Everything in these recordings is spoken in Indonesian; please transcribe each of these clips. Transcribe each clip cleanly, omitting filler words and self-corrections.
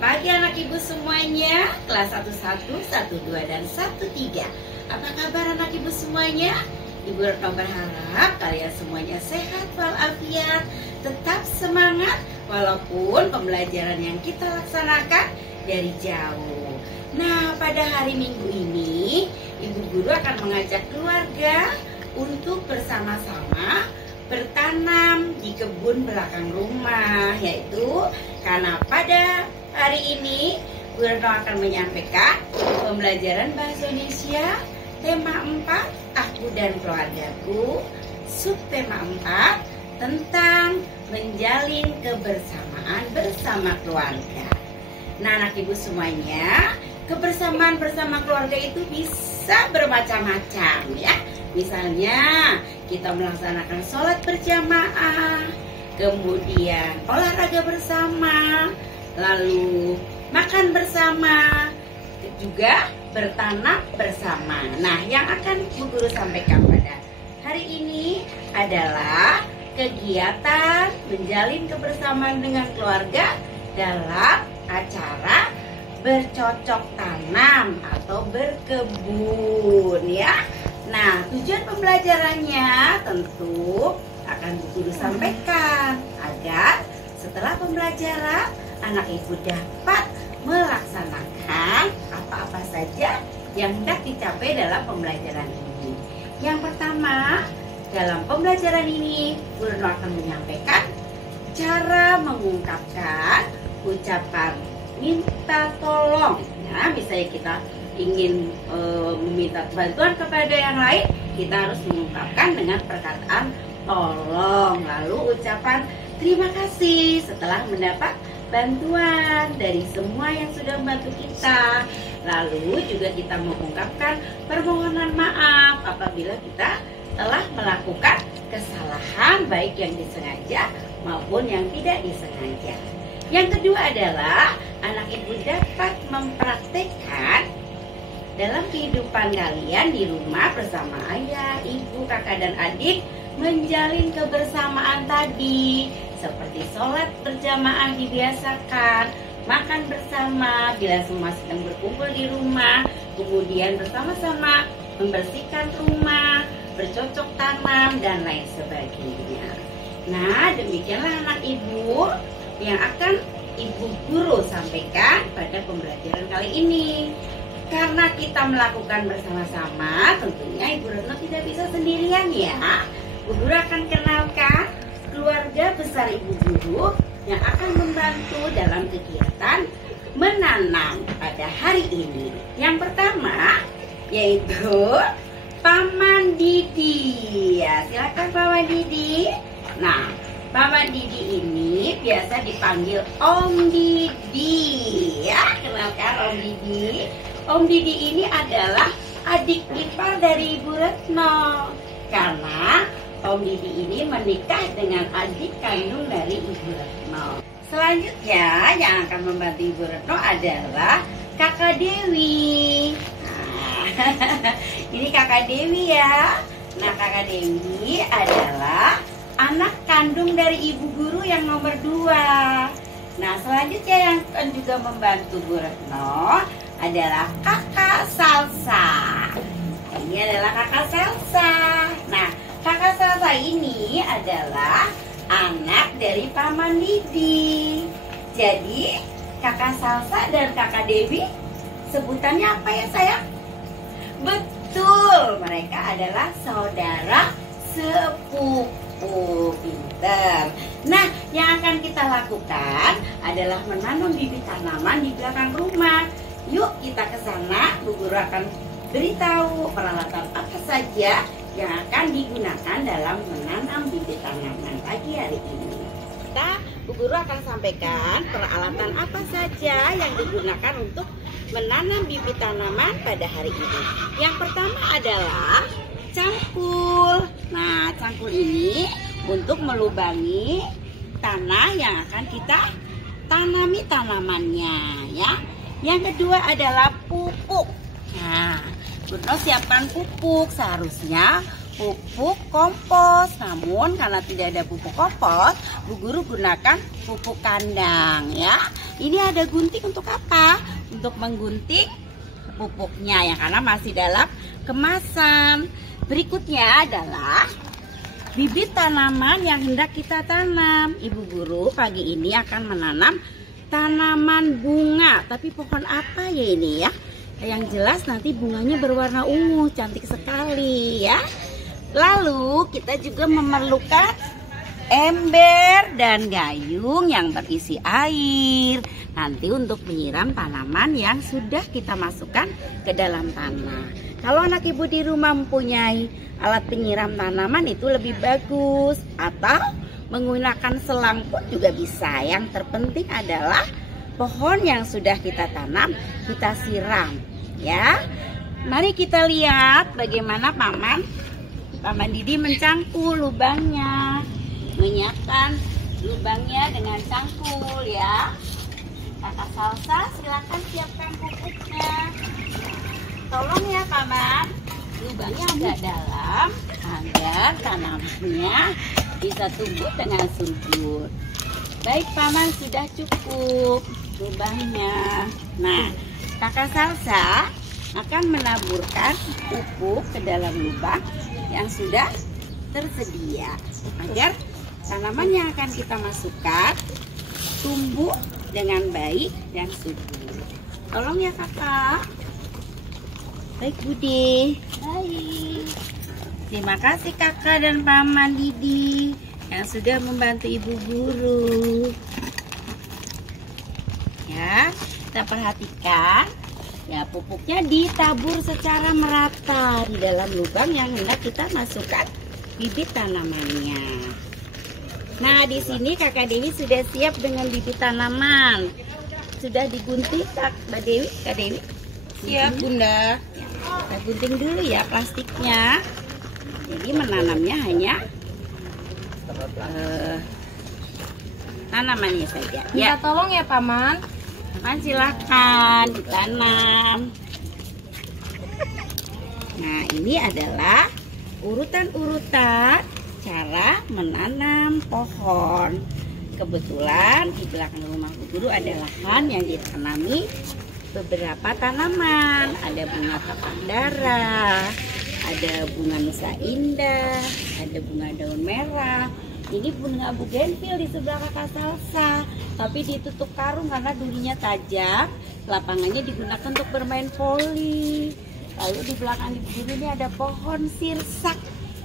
Selamat pagi anak ibu semuanya, kelas 11, 12, dan 13. Apa kabar anak ibu semuanya? Ibu Retno berharap kalian semuanya sehat walafiat, tetap semangat walaupun pembelajaran yang kita laksanakan dari jauh. Nah, pada hari Minggu ini, ibu guru akan mengajak keluarga untuk bersama-sama bertanam di kebun belakang rumah, yaitu karena pada hari ini Bu Retno akan menyampaikan pembelajaran bahasa Indonesia tema 4 aku dan keluargaku, subtema 4 tentang menjalin kebersamaan bersama keluarga. Nah, anak ibu semuanya, kebersamaan bersama keluarga itu bisa bermacam-macam ya. Misalnya kita melaksanakan sholat berjamaah, kemudian olahraga bersama, lalu makan bersama, juga bertanam bersama. Nah, yang akan Bu Guru sampaikan pada hari ini adalah kegiatan menjalin kebersamaan dengan keluarga dalam acara bercocok tanam atau berkebun ya. Nah, tujuan pembelajarannya tentu akan Bu Guru sampaikan agar setelah pembelajaran anak ibu dapat melaksanakan apa-apa saja yang hendak dicapai dalam pembelajaran ini. Yang pertama, dalam pembelajaran ini Bu Retno akan menyampaikan cara mengungkapkan ucapan minta tolong. Nah, misalnya kita ingin meminta bantuan kepada yang lain, kita harus mengungkapkan dengan perkataan tolong, lalu ucapan terima kasih setelah mendapat bantuan dari semua yang sudah membantu kita. Lalu juga kita mengungkapkan permohonan maaf apabila kita telah melakukan kesalahan baik yang disengaja maupun yang tidak disengaja. Yang kedua adalah anak ibu dapat mempraktekkan dalam kehidupan kalian di rumah bersama ayah, ibu, kakak, dan adik menjalin kebersamaan tadi, seperti sholat berjamaah dibiasakan, makan bersama bila semua sedang berkumpul di rumah, kemudian bersama-sama membersihkan rumah, bercocok tanam, dan lain sebagainya. Nah, demikianlah anak ibu yang akan ibu guru sampaikan pada pembelajaran kali ini. Karena kita melakukan bersama-sama, tentunya Ibu Retno tidak bisa sendirian ya. Bu Guru akan kenalkan keluarga besar Ibu Guru yang akan membantu dalam kegiatan menanam pada hari ini. Yang pertama yaitu Paman Didi. Ya, silakan Paman Didi. Nah, Paman Didi ini biasa dipanggil Om Didi ya. Kenalkan Om Didi. Om Didi ini adalah adik ipar dari Ibu Retno. Karena Om Didi ini menikah dengan adik kandung dari Ibu Retno. Selanjutnya yang akan membantu Ibu Retno adalah Kakak Dewi. Nah, ini Kakak Dewi ya. Nah, Kakak Dewi adalah anak kandung dari Ibu Guru yang nomor 2. Nah, selanjutnya yang akan juga membantu Bu Retno adalah Kakak Salsa. Ini adalah Kakak Salsa. Nah, Kakak Salsa ini adalah anak dari Paman Didi. Jadi, Kakak Salsa dan Kakak Dewi sebutannya apa ya sayang? Betul, mereka adalah saudara sepupu. Pinter. Nah, yang akan kita lakukan adalah menanam bibit tanaman di belakang rumah. Yuk kita ke sana. Bu Guru akan beritahu peralatan apa saja yang akan digunakan dalam menanam bibit tanaman pagi hari ini. Bu Guru akan sampaikan peralatan apa saja yang digunakan untuk menanam bibit tanaman pada hari ini. Yang pertama adalah cangkul. Nah, cangkul ini untuk melubangi tanah yang akan kita tanami tanamannya ya. Yang kedua adalah pupuk. Nah, Bu Retno siapkan pupuk, seharusnya pupuk kompos. Namun karena tidak ada pupuk kompos, Bu Guru gunakan pupuk kandang ya. Ini ada gunting untuk apa? Untuk menggunting pupuknya ya, karena masih dalam kemasan. Berikutnya adalah bibit tanaman yang hendak kita tanam. Ibu guru pagi ini akan menanam tanaman bunga. Tapi pohon apa ya ini ya? Yang jelas nanti bunganya berwarna ungu, cantik sekali ya. Lalu kita juga memerlukan ember dan gayung yang berisi air. Nanti untuk menyiram tanaman yang sudah kita masukkan ke dalam tanah. Kalau anak ibu di rumah mempunyai alat penyiram tanaman itu lebih bagus. Atau menggunakan selang pun juga bisa. Yang terpenting adalah pohon yang sudah kita tanam kita siram ya. Mari kita lihat bagaimana Paman Didi mencangkul lubangnya, menyiapkan lubangnya dengan cangkul ya. Kakak Salsa silakan siapkan pupuknya. Tolong ya Paman, lubangnya agak dalam agar tanamannya bisa tumbuh dengan subur. Baik Paman, sudah cukup lubangnya. Nah, Kakak Salsa akan menaburkan pupuk ke dalam lubang yang sudah tersedia agar tanaman yang akan kita masukkan tumbuh dengan baik dan subur. Tolong ya Kakak. Baik Budi. Baik. Terima kasih Kakak dan Paman Didi yang sudah membantu Ibu Guru. Ya, kita perhatikan ya, pupuknya ditabur secara merata di dalam lubang yang hendak kita masukkan bibit tanamannya. Nah, di sini Kakak Dewi sudah siap dengan bibit tanaman. Sudah digunting Kak Dewi? Kak Dewi? Siap Bunda. Kita gunting dulu ya plastiknya. Jadi menanamnya hanya tanamannya saja. Minta tolong ya Paman. Paman silakan ditanam. Nah, ini adalah urutan-urutan cara menanam pohon. Kebetulan di belakang rumah Bu Guru ada lahan yang ditanami beberapa tanaman. Ada bunga tapak darah, ada bunga nusa indah, ada bunga daun merah. Ini bunga bugenvil di sebelah Kakak Salsa, tapi ditutup karung karena durinya tajam. Lapangannya digunakan untuk bermain voli. Lalu di belakang Ibu Guru ini ada pohon sirsak,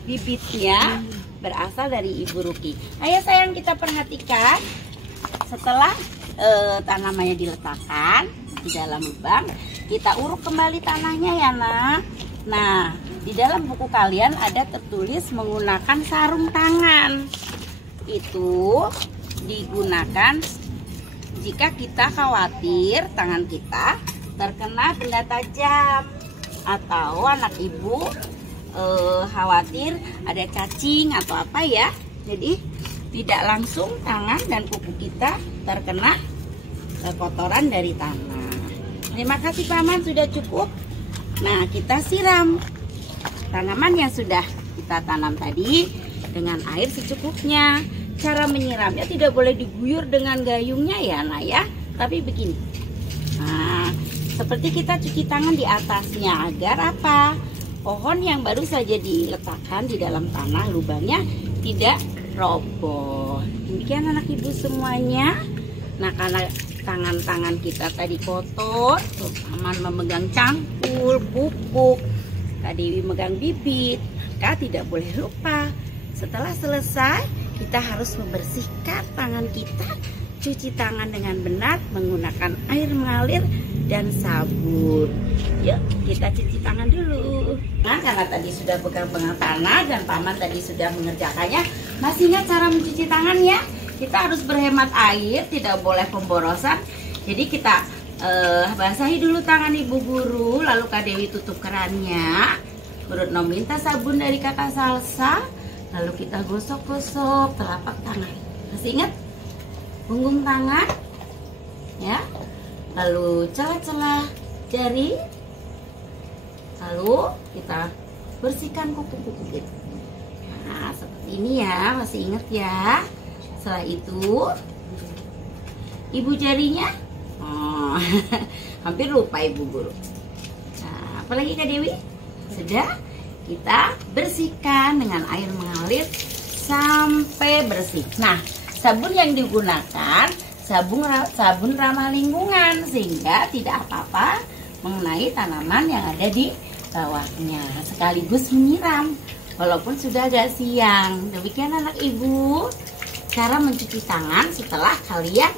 bibitnya berasal dari Ibu Ruki. Ayo sayang, kita perhatikan setelah tanamannya diletakkan di dalam lubang, kita uruk kembali tanahnya ya nak. Nah, di dalam buku kalian ada tertulis menggunakan sarung tangan. Itu digunakan jika kita khawatir tangan kita terkena benda tajam, atau anak ibu khawatir ada cacing atau apa ya. Jadi tidak langsung tangan dan kuku kita terkena kotoran dari tanah. Terima kasih Paman, sudah cukup. Nah, kita siram tanaman yang sudah kita tanam tadi dengan air secukupnya. Cara menyiramnya tidak boleh diguyur dengan gayungnya ya nak ya, tapi begini. Nah, seperti kita cuci tangan di atasnya agar apa? Pohon yang baru saja diletakkan di dalam tanah lubangnya tidak roboh. Demikian anak ibu semuanya. Nah, karena tangan-tangan kita tadi kotor, Paman memegang cangkul, pupuk, Kak Dewi megang bibit, maka tidak boleh lupa setelah selesai kita harus membersihkan tangan kita, cuci tangan dengan benar menggunakan air mengalir dan sabun. Yuk kita cuci tangan dulu. Nah, karena tadi sudah pegang-pegang tanah dan Paman tadi sudah mengerjakannya, masih ingat cara mencuci tangan ya? Kita harus berhemat air, tidak boleh pemborosan. Jadi kita basahi dulu tangan Ibu Guru, lalu Kak Dewi tutup kerannya. Menurut minta sabun dari Kakak Salsa, lalu kita gosok-gosok telapak tangan. Masih ingat? Punggung tangan, ya. Lalu celah-celah jari. Lalu kita bersihkan kuku-kuku kita. Nah, seperti ini ya, masih ingat ya. Setelah itu, ibu jarinya Oh, hampir lupa Ibu Guru. Nah, apalagi Kak Dewi? Sudah kita bersihkan dengan air mengalir sampai bersih. Nah, sabun yang digunakan sabun ramah lingkungan sehingga tidak apa-apa mengenai tanaman yang ada di bawahnya, sekaligus menyiram walaupun sudah agak siang. Demikian anak ibu cara mencuci tangan setelah kalian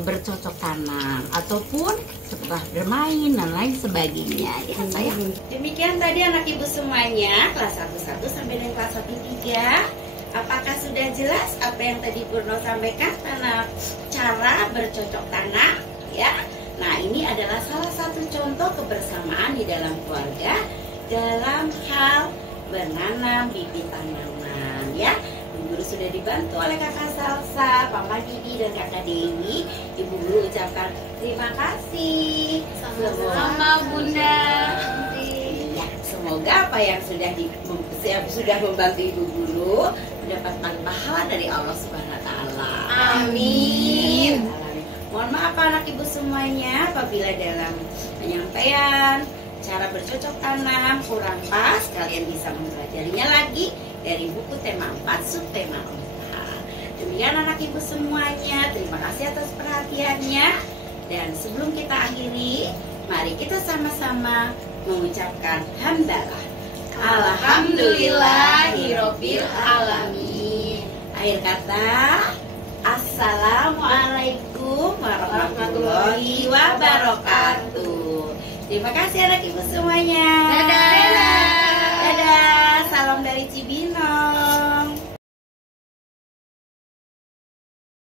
bercocok tanam ataupun setelah bermain dan lain sebagainya ya sayang. Demikian tadi anak ibu semuanya kelas 1 sampai dengan kelas 1 3. Apakah sudah jelas apa yang tadi Purno sampaikan tentang cara bercocok tanam ya? Nah, ini adalah salah satu contoh kebersamaan di dalam keluarga dalam hal menanam bibit tanaman ya. Ibu Guru sudah dibantu oleh Kakak Salsa, Mama Didi dan Kakak Dewi. Ibu Guru ucapkan terima kasih. Sama-sama Bunda. Ya, semoga apa yang sudah membantu Ibu Guru mendapatkan pahala dari Allah Subhanahu wa taala. Amin. Mohon maaf anak ibu semuanya apabila dalam penyampaian cara bercocok tanam kurang pas, kalian bisa mempelajarinya lagi dari buku tema 4 subtema 4. Demikian anak ibu semuanya, terima kasih atas perhatiannya. Dan sebelum kita akhiri, mari kita sama-sama mengucapkan hamdalah. Alhamdulillahirabbil alamin. Akhir kata, Assalamualaikum warahmatullahi wabarakatuh. Terima kasih anak ibu semuanya. Dadah. Dadah. Salam dari Cibino.